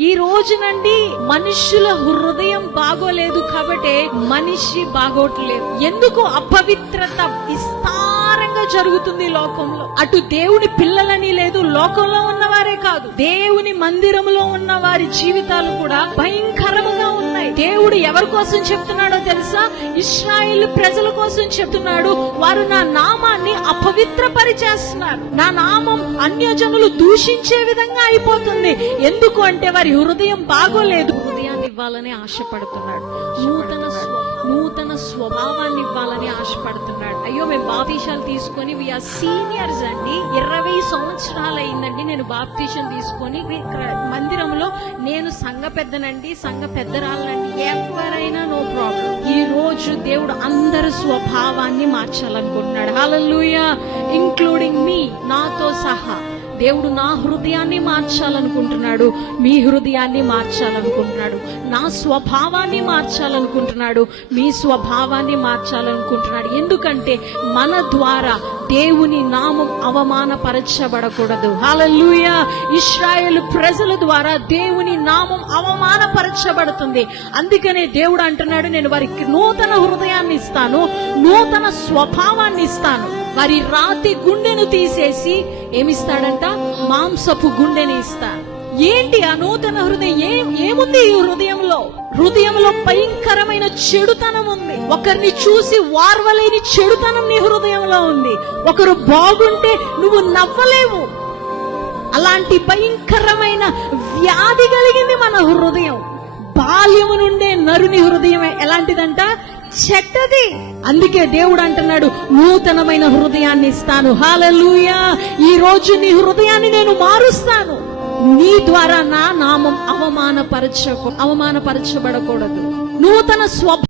ఈ రోజు నుండి మనుషుల హృదయం బాగోలేదు కాబట్టి మనిషి బాగోట్లేదు. ఎందుకు అపవిత్రత విస్తారంగా జరుగుతుంది లోకంలో? అటు దేవుని పిల్లలని లేదు లోకంలో ఉన్నవారే కాదు. దేవుని మందిరములో ఉన్న వారి జీవితాలు కూడా భయంకరముగా ఉన్నాయి. దేవుడు ఎవరి కోసం చెప్తున్నాడో తెలుసా? ఇస్రాయిల్ ప్రజల కోసం చెప్తున్నాడు వారు నా నామ అపవిత్రపరిచేస్తున్నారు. నా నామం అన్యజనులు దూషించే విధంగా అయిపోతుంది. ఎందుకు అంటే వారి హృదయం బాగోలేదు. హృదయాన్ని ఇవ్వాలని ఆశపడుతున్నాడు. నూతన నూతన స్వభావాన్ని ఇవ్వాలని ఆశపడుతున్నాడు. అయ్యో మేము బాప్తీషాలు తీసుకొని వీఆర్ సీనియర్స్ అండి. ఇరవై సంవత్సరాలు అయిందండి నేను బాప్తీషం తీసుకొని. మందిరంలో నేను సంఘ పెద్దనండి సంఘ పెద్దరాలనండి ఎవరైనా నో ప్రాబ్లం ఈ రోజు దేవుడు అందరి స్వభావాన్ని మార్చాలనుకుంటున్నాడు. హల్లెలూయా ఇంకా నాతో దేవుడు నా హృదయాన్ని మార్చాలనుకుంటున్నాడు. మీ హృదయాన్ని మార్చాలనుకుంటున్నాడు. నా స్వభావాన్ని మార్చాలనుకుంటున్నాడు. మీ స్వభావాన్ని మార్చాలనుకుంటున్నాడు. ఎందుకంటే మన ద్వారా దేవుని నామం అవమానపరచబడకూడదు. హల్లెలూయ! ఇస్రాయేల్ ప్రజల ద్వారా దేవుని నామం అవమానపరచబడుతుంది. అందుకనే దేవుడు అంటున్నాడు నేను వారికి నూతన హృదయాన్ని ఇస్తాను నూతన స్వభావాన్ని ఇస్తాను. వారి రాతి గుండెను తీసేసి ఏమిస్తాడంట? మాంసపు గుండెని ఇస్తాను ఏంటి ఆ నూతన హృదయం? ఏం ఏముంది ఈ హృదయంలో? హృదయంలో భయంకరమైన చెడుతనం ఉంది. ఒకరిని చూసి వార్వలేని చెడుతనం నీ హృదయంలో ఉంది. ఒకరు బాగుంటే నువ్వు నవ్వలేవు. అలాంటి భయంకరమైన వ్యాధి కలిగింది మన హృదయం. బాల్యము నుండే నరుని హృదయం ఎలాంటిదంట? చెడ్డది. అందుకే దేవుడు అంటున్నాడు నూతనమైన హృదయాన్ని ఇస్తాను. హాలూయా ఈ రోజు నీ హృదయాన్ని నేను మారుస్తాను. నీ ద్వారా నా నామం అవమానపరచ అవమానపరచబడకూడదు. నూతన స్వభావం